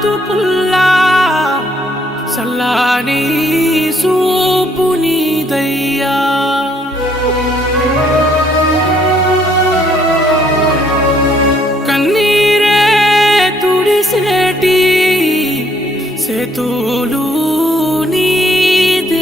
బతుకుల్లా సల్లాని సూపు నీదయ్యా కన్నీరే తుడిసేటి సేతులు నీదేనయ్యా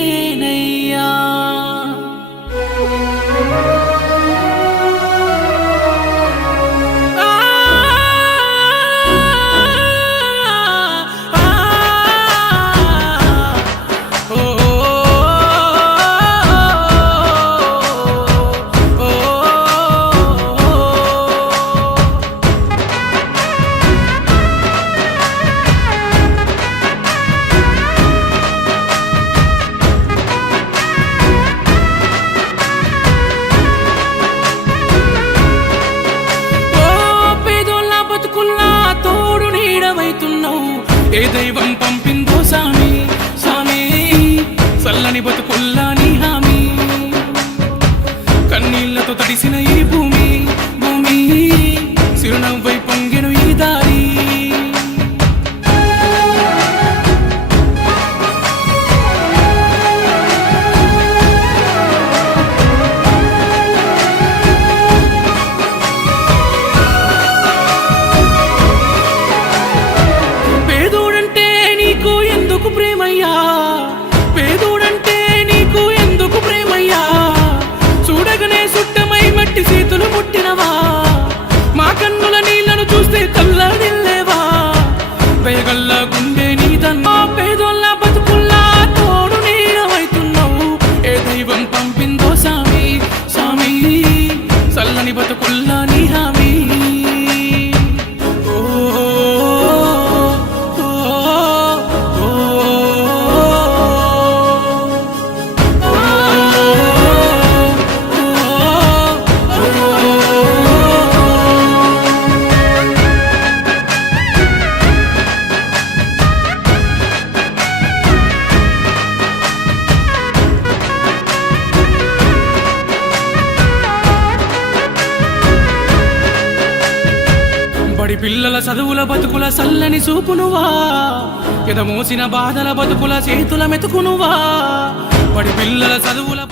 తోడు నీడవైతున్నావు ఏ దైవం పంపిందో సామి సామి చల్లని బతుకుల్లా నీ హామీ కన్నీళ్లతో తడిసిన ఈ భూమి భూమి చిరునవ్వై పొంగెను ఈ దారి పేదోడంటే నీకు ఎందుకు ప్రేమయ్యా చూడగనే సుట్టమై మట్టి చేతులు ముట్టినవా మా కన్నుల నీళ్లను చూస్తే కళ్ళదిల్లేవా దయగల్ల గుండె నీదన్నా పేదోళ్ళ బతుకుల్లా తోడు నీడవైతున్నావు ఏ దైవం పంపిందో సామి సామి చల్లని బతుకుల్లా నీ హామీ బడి పిల్లల చదువుల బతుకుల సల్లని చూపునువా ఎదమోసిన బాధల బతుకుల చేతుల మెతుకునువా బడి పిల్లల చదువుల